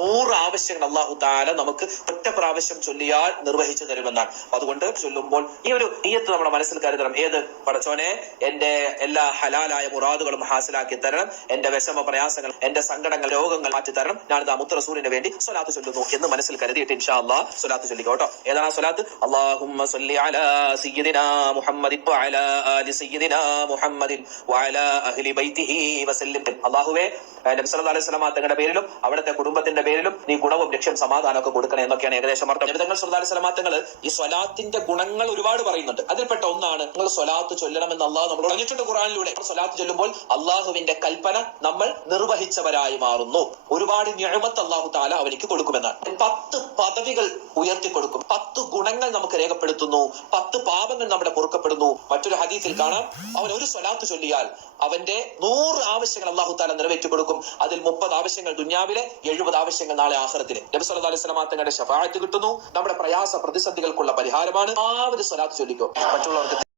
100 ആവശ്യങ്ങൾ അല്ലാഹു തആല നമുക്ക് ഒറ്റ പ്രാവശ്യം ചൊല്ലിയാൽ നിർവഹിച്ചു തരുമെന്നാണ്. അതുകൊണ്ട് ചൊല്ലുമ്പോൾ ഈ ഒരു നിയ്യത്ത് നമ്മുടെ മനസ്സിൽ കരുതണം. ഏത്? പടച്ചോനെ, എന്റെ എല്ലാ ഹലാലായ മുറാദുകളും ഹാസിലാക്കി തരണം, എന്റെ വിഷമ പ്രയാസങ്ങൾ, എന്റെ സങ്കടങ്ങൾ, രോഗങ്ങൾ മാറ്റി തരണം, ഞാനിതാ മുത്ത് റസൂലിന് വേണ്ടി സ്വലാത്ത് ചൊല്ലുന്നു എന്ന് മനസ്സിൽ കരുതിയിട്ട് ഇൻഷാ അല്ലാഹ് സ്വലാത്ത് ചൊല്ലിക്കോ കേട്ടോ. ഏതാണ് ആ സ്വലാത്ത്? അല്ലാഹുമ്മ സ്വല്ലി അലാ സയ്യിദിനാ മുഹമ്മദിൻ വഅലാ ആലി സയ്യിദിനാ മുഹമ്മദിൻ വഅലാ അഹ്ലി ബൈതിഹി വസല്ലം. അല്ലാഹുവേ, നബി സല്ലല്ലാഹു അലൈഹി വസല്ലം തങ്ങളുടെ പേരിലും അവിടുത്തെ കുടുംബത്തിന്റെ പേരിലും നീ ഗുണവും രക്ഷയും സമാധാനവും ഒക്കെ കൊടുക്കണം എന്നൊക്കെയാണ് ഏകദേശം അർത്ഥം. നബി തങ്ങൾ സല്ലല്ലാഹു അലൈഹി വസല്ലം തങ്ങൾ ഈ സ്വലാത്തിന്റെ ഗുണങ്ങൾ ഒരുപാട് പറയുന്നുണ്ട്. അതിൽപ്പെട്ട ഒന്നാണ് നിങ്ങൾ സ്വലാത്ത് ചൊല്ലണമെന്ന് അല്ലാഹു നമ്മളോട് പറഞ്ഞിട്ടുണ്ട് ഖുർആനിലൂടെ. സ്വലാത്ത് ചൊല്ലുമ്പോൾ അല്ലാഹുവിന്റെ കൽപ്പന നമ്മൾ നിർവഹിച്ചവരായി മാറുന്നു. ഒരുപാട് നിഅമത്ത് അല്ലാഹു തആല അവനിക്ക് കൊടുക്കുമെന്നാണ്. 10 പദവികൾ ഉയർത്തി കൊടുക്കും, 10 ഗുണങ്ങൾ നമുക്ക് രേഖപ്പെടുത്തുന്നു, 10 പാപങ്ങൾ നമ്മുടെ പൊറുക്കപ്പെടുന്നു. മറ്റൊരു ഹദീസിൽ കാണാം, അവൻ ഒരു സ്വലാത്ത് ചൊല്ലിയാൽ അവന്റെ 100 ആവശ്യങ്ങൾ അല്ലാഹു തആല നിറവേറ്റി കൊടുക്കും. അതിൽ 30 ആവശ്യങ്ങൾ ദുനിയാവിലെ, 70 ആവശ്യങ്ങൾ നാളെ ആഖിറത്തിലെ. നബി സല്ലല്ലാഹു അലൈഹി വസല്ലം തങ്ങളുടെ ശഫാഅത്ത് കിട്ടുന്നു. നമ്മുടെ പ്രയാസ പ്രതിസന്ധികൾക്കുള്ള പരിഹാരമാണ്. ആ ഒരു സ്വലാത്ത് ചൊല്ലിക്കോ. മറ്റുള്ളവർക്ക്